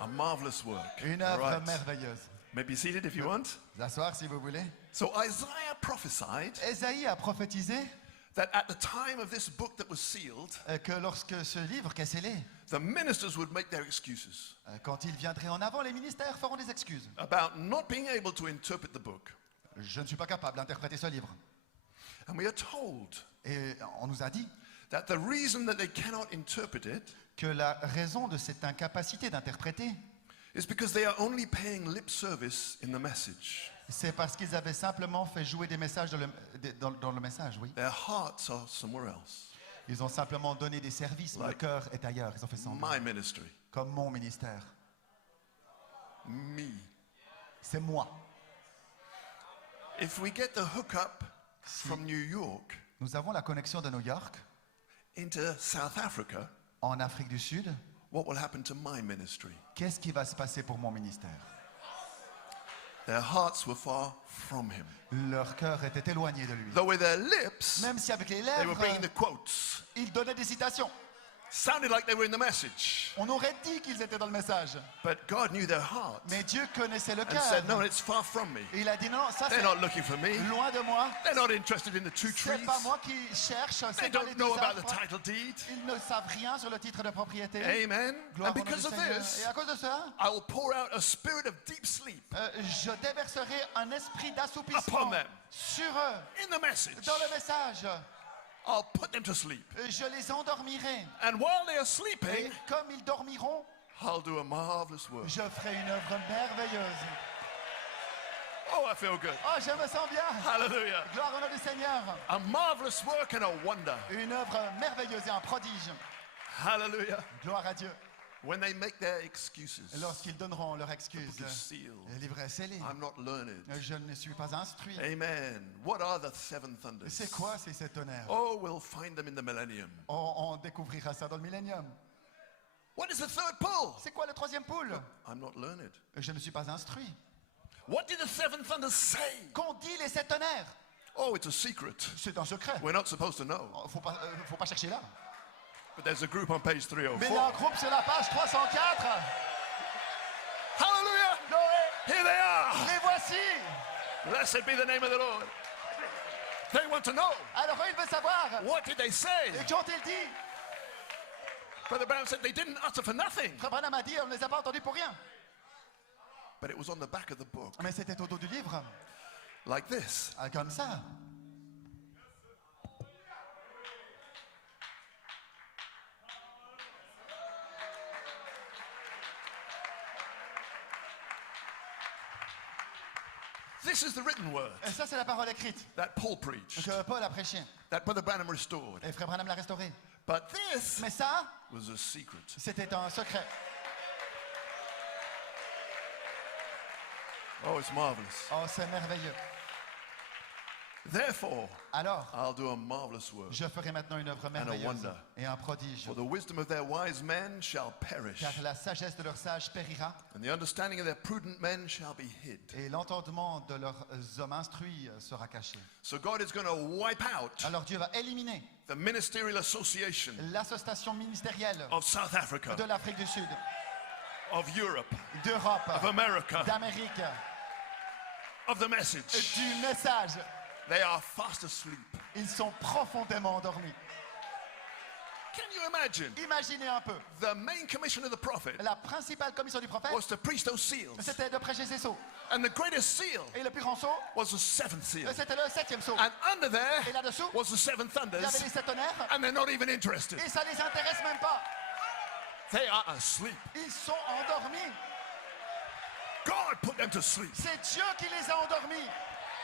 A marvelous work. Une œuvre Right. merveilleuse. Maybe seated if you want. Vous asseoir si vous voulez. So Isaiah prophesied Ésaïe a prophétisé that at the time of this book that was sealed, que lorsque ce livre qu'est scellé, the ministers would make their excuses quand il viendrait en avant, les ministères feront des excuses. about not being able to interpret the book. Je ne suis pas capable d'interpréter ce livre. And we are told Et on nous a dit that the reason that they cannot interpret it que la raison de cette incapacité d'interpréter, is because they are only paying lip service in the message. c'est parce qu'ils avaient simplement fait jouer des messages dans le message, oui. Their hearts are somewhere else. Ils ont simplement donné des services, mais le cœur est ailleurs. Ils ont fait semblant. My ministry. Comme mon ministère. Me. C'est moi. If we get the hookup from New York Nous avons la connexion de New York into South Africa, en Afrique du Sud. what will happen to my ministry? Qu'est-ce qui va se passer pour mon ministère? Their hearts were far from him. Leur cœur était éloigné de lui. Though with their lips, Même si avec les they were lèvres, bringing the quotes. ils donnaient des citations. Sounded like they were in the message. On aurait dit qu'ils étaient dans le message. But God knew their heart Mais Dieu connaissait le and cœur. said, no, it's far from me. Et il a dit non, ça They're c'est not looking for me. loin de moi. They're not interested in the two C'est trees. pas moi qui cherche, They c'est pas les don't know deux about the arbres. title deed. Ils ne savent rien sur le titre de propriété. Amen. Gloire And au nom because du of Seigneur. this, Et à cause de ça, I will pour out a spirit of deep sleep je déverserai un esprit upon d'assoupissement them. sur eux, In the message. dans le message. I'll put them to sleep. Je les endormirai. And while they are Et sleeping, comme ils dormiront, I'll do a marvelous work. je ferai une œuvre merveilleuse. Oh, I feel good. Oh, je me sens bien. Hallelujah. Gloire au nom du Seigneur. A marvelous work and a wonder. Une œuvre merveilleuse et un prodige. Hallelujah. Gloire à Dieu. When they make their excuses, Lorsqu'ils donneront leur excuse, book is sealed. le livre est scellé. I'm not learned. Je ne suis pas instruit. Amen. What are the seven thunders? C'est quoi ces sept tonnerres? Oh, we'll find them in the millennium. On découvrira ça dans le millénium. What is the third pull? C'est quoi le troisième poule? I'm not learned. Je ne suis pas instruit. What did the seven thunders say? Qu'ont dit les sept tonnerres? Oh, it's a secret. C'est un secret. We're not supposed to know. Faut pas chercher là. But there's a group on page Mais il y a un 304. groupe sur la page 304. Hallelujah! Noé, Here they are. les voici. Blessed be the name of the Lord. They want to know. Alors eux, ils veulent savoir. What did they say? Et qu'ont-ils dit? Brother Brown said they didn't utter for nothing. Frère Branham a dit, on ne les a pas entendus pour rien. But it was on the back of the book. Mais c'était au dos du livre. Like this. Comme ça. This is the written word Et ça, c'est la parole écrite that Paul preached, que Paul a prêché. that Brother Branham restored. Et Frère Branham l'a restauré. But this Mais ça, was a secret. c'était un secret. Oh, it's marvelous. Oh, c'est merveilleux. Therefore, Alors, I'll do a marvelous work. je ferai maintenant une œuvre merveilleuse wonder. et un prodige. For the wisdom of their wise men shall perish, Car la sagesse de leurs sages périra, and the understanding of their prudent men shall be hid. et l'entendement de leurs hommes instruits sera caché. So God is going to wipe out Alors Dieu va éliminer the ministerial association l'association ministérielle of South Africa, de l'Afrique du Sud, of Europe, d'Europe, of America, d'Amérique, of the message. du message. They are fast asleep. Ils sont profondément endormis. Can you imagine? Imaginez un peu. The main commission of the prophet La principale commission du prophète, was to preach those seals. c'était de prêcher ses sceaux. And the greatest seal Et le plus grand sceau, was the seventh seal. c'était le septième sceau. And under there Et là-dessous, was the seven il y avait thunders. les sept tonnerres. And they're not even interested. Et ça les intéresse même pas. They are asleep. Ils sont endormis. God put them to sleep. C'est Dieu qui les a endormis.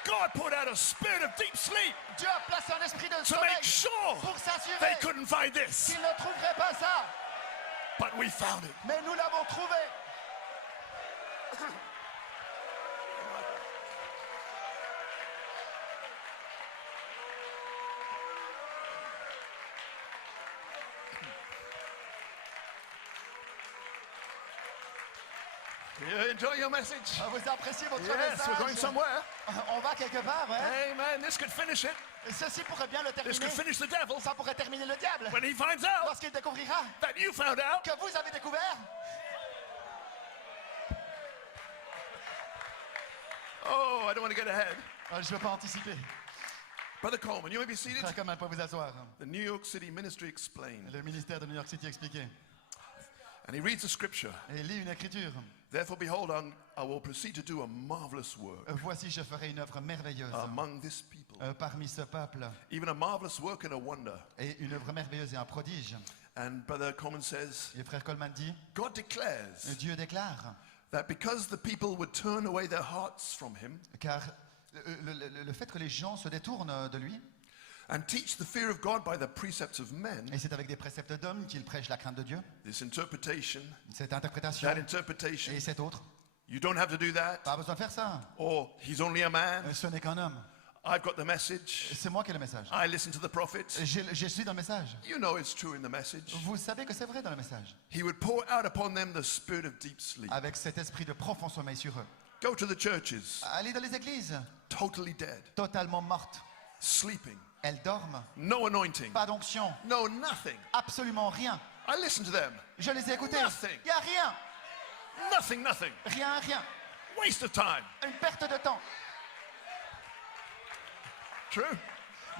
God put out a spirit of deep sleep Dieu a placé un esprit de to sommeil make sure pour they s'assurer couldn't find this. qu'ils ne trouveraient pas ça. But we found it. Mais nous l'avons trouvé. You enjoy your message? Vous appréciez votre Yes, we're going message. somewhere. On va quelque part, ouais. Amen. This could finish it. Ceci pourrait bien le This terminer. could finish the devil Ça pourrait terminer le diable. when he finds out Lorsqu'il découvrira that you found out que vous avez découvert I don't want to get ahead. Je ne veux pas anticiper. Brother Coleman, you may be seated. Frère Coleman, pas vous asseoir. The New York City Ministry explained. Le ministère de New York City expliqué. And he reads the scripture. Et il lit une écriture. Therefore, behold, I will proceed to do a marvelous work Voici, je ferai une œuvre merveilleuse among this people. parmi ce peuple. Even a marvelous work and a wonder. Et une œuvre merveilleuse et un prodige. And Brother Coleman says, Et frère Coleman dit, God declares Dieu déclare, that because the people would turn away their hearts from him car le fait que les gens se détournent de lui, and teach the fear of God by the precepts of men, et c'est avec des préceptes d'hommes qu'il prêche la crainte de Dieu, this interpretation, cette interprétation that interpretation, et cette autre, you don't have to do that, pas besoin de faire ça. or he's only a man, Ce n'est qu'un homme. I've got the message, C'est moi qui ai le message. I listen to the prophet. Je suis dans le message. You know it's true in the message. Vous savez que c'est vrai dans le message. He would pour out upon them the spirit of deep sleep. Avec cet esprit de profond sommeil sur eux. Go to the churches, Allez dans les églises, totally dead, totalement mortes. sleeping, Elles dorment. no anointing, Pas d'onction. no nothing. Absolument rien. I listen to them. Je les ai écoutés. Nothing. Il n'y a rien. Nothing. Rien, rien. Waste of time. Une perte de temps. True?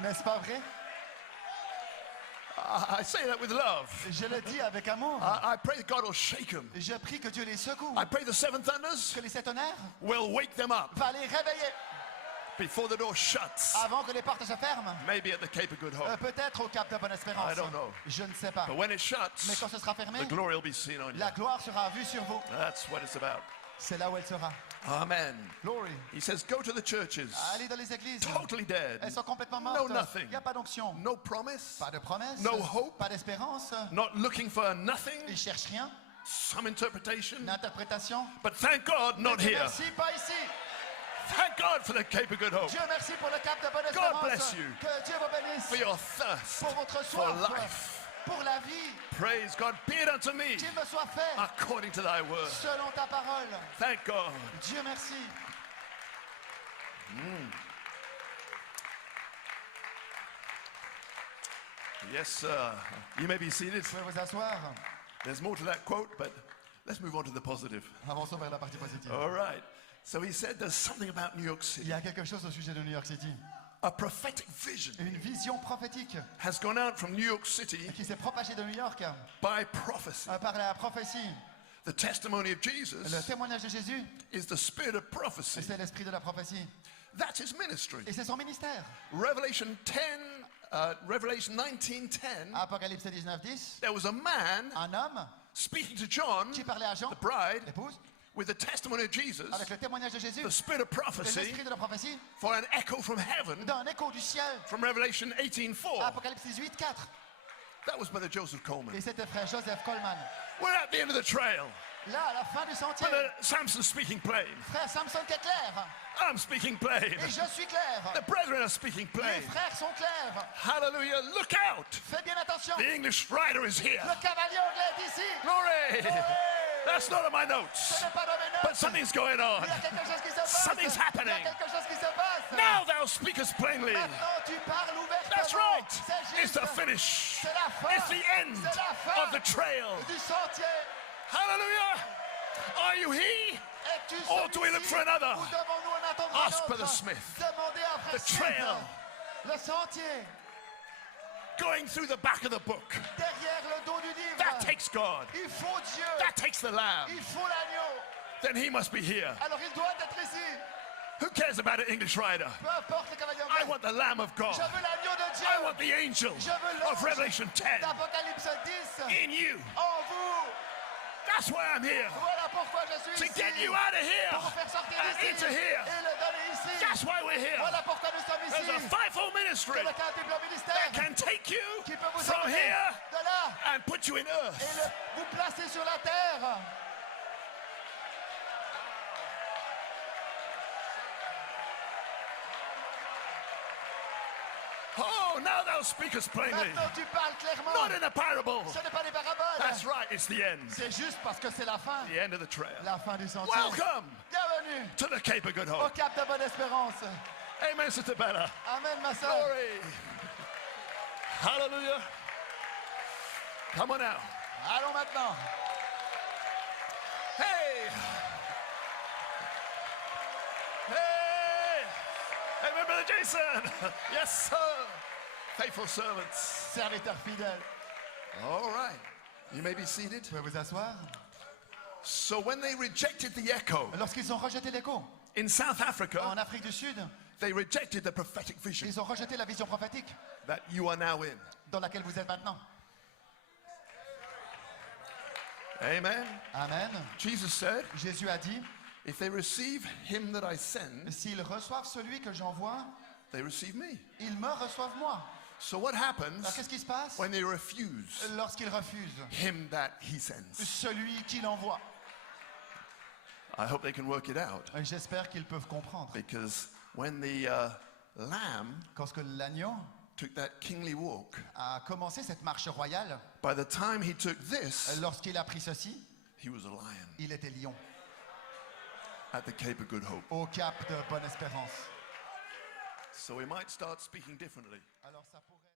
N'est-ce pas vrai? I say that with love. Je le dis avec amour. I pray that God will shake them. Je prie que Dieu les secoue. I pray the seven thunders Que les sept tonnerres will wake them up va les réveiller before the door shuts. avant que les portes se ferment. Maybe at the Cape of Good Hope. Peut-être au Cap de Bonne-Espérance. I don't know. Je ne sais pas. But when it Mais shuts, quand ce sera fermé, the glory will be seen on you. la gloire sera vue sur vous. That's what it's about. C'est là où elle sera. Amen. Glory. He says, go to the churches. Allez dans les églises. Totally dead. Elles sont complètement No mortes. nothing. Il n'y a pas d'onction. No promise. Pas de promesse. No hope. Pas d'espérance. Not looking for nothing. Ils cherchent rien. Some interpretation. Une interprétation. But thank God, not Dieu here. merci, pas ici. Thank God for the Cape of Good Hope. Dieu merci pour le Cap de God Bonne-Espérance. bless you. Que Dieu vous bénisse. For your thirst Pour votre for soif. life. Pour la vie. Praise God. Be it unto me Qu'il me soit fait according to thy word. selon ta parole. Thank God. Dieu merci. Yes, sir. You may be seated. Vous pouvez vous asseoir. There's more to that quote, but let's move on to the positive. Avançons vers la partie positive. All right. So he said there's something about New York Il City. y a quelque chose au sujet de New York City. A prophetic vision Une vision prophétique has gone out from New York City qui s'est propagée de New York by prophecy. par la prophétie. The testimony of Le Jesus témoignage de Jésus, is the spirit of prophecy. c'est l'esprit de la prophétie. That's his ministry. Et c'est son ministère. Revelation 19:10, Apocalypse 19:10, there was a man un homme speaking to John, qui parlait à Jean, the bride, l'épouse, with the testimony of Jesus, avec le témoignage de Jésus, the spirit of de prophecy, l'esprit de la prophétie, for an echo from heaven, d'un écho du ciel. from Revelation 18:4. Apocalypse 18:4. That was Brother Joseph Coleman. Et c'était frère Joseph Coleman. We're at the end of the trail. Là, à la fin du sentier, Brother Samson speaking plain. frère Samson qui est clair. I'm speaking plain. Et je suis clair. The brethren are speaking Les plain. frères sont clairs. Hallelujah. Look out. Fais bien attention. The English rider is here. Le cavalier anglais est ici. Glory. That's not on my notes. Ce n'est pas dans mes But notes. something's going on. Il y a quelque chose qui se passe. Something's Il y happening. a quelque chose qui se passe. Now thou speakest plainly. Maintenant, tu parles ouvertement. That's right. C'est It's juste. the finish. C'est la fin. It's the end C'est la fin of the trail. du sentier. Hallelujah. Are you he? Es-tu Or do we look celui-ci for another? ou devons-nous en attendre un Ask autre? Brother Smith. Demandez à frère The Smith. trail. Le sentier. Going through the back of the book. Derrière le dos du livre. That takes God. Il faut Dieu. That takes the Lamb. Il faut l'agneau. Then he must be here. Alors il doit être ici. Who cares about an English rider? Peu importe le cavalier I anglais. want the Lamb of God. Je veux l'agneau de Dieu. I want the angel Je veux of l'ange Revelation 10 d'Apocalypse 10 in you. en vous. That's why I'm here. Voilà pourquoi je suis To ici. get you out of here Pour vous faire sortir and d'ici into here. et le donner ici. That's why we're here. Voilà pourquoi nous sommes There's a ici. fivefold ministry Que le quintuple that ministère can take you qui peut vous from emmener here de là and put you in et earth. vous placer sur la terre. Oh, now thou speakest plainly. Maintenant tu parles clairement. Not in a parable. Ce n'est pas des paraboles. That's right, it's the end. C'est juste parce que c'est la fin. The end of the trail. La fin du sentier. Welcome Bienvenue to the Cape of Good au Hope. Cap de Bonne-Espérance. Amen, Sister Bella. Amen, ma soeur. Glory. Hallelujah. Come on now. Allons maintenant. Hey. Hey. Brother Jason. Yes, sir. Faithful servants. Serviteurs fidèles. All right. You may be seated. Vous pouvez vous asseoir. So when they rejected the echo Lorsqu'ils ont rejeté l'écho in South Africa, en Afrique du Sud, they rejected the prophetic vision ils ont rejeté la vision prophétique that you are now in. dans laquelle vous êtes maintenant. Amen. Amen. Jesus said, Jésus a dit, if they receive him that I send, s'ils reçoivent celui que j'envoie, they receive me. ils me reçoivent moi. So what Alors happens qu'est-ce qui se passe when they refuse lorsqu'ils refusent him that he sends? celui qu'il envoie? I hope they can work it out, J'espère qu'ils peuvent comprendre. because when the lamb Quand l'agneau took that kingly walk, a commencé cette marche royale, by the time he took this, lorsqu'il a pris ceci, he was a lion il était lion, at the Cape of Good Hope. au cap de Bonne Espérance. So we might start speaking differently. Alors ça pourrait...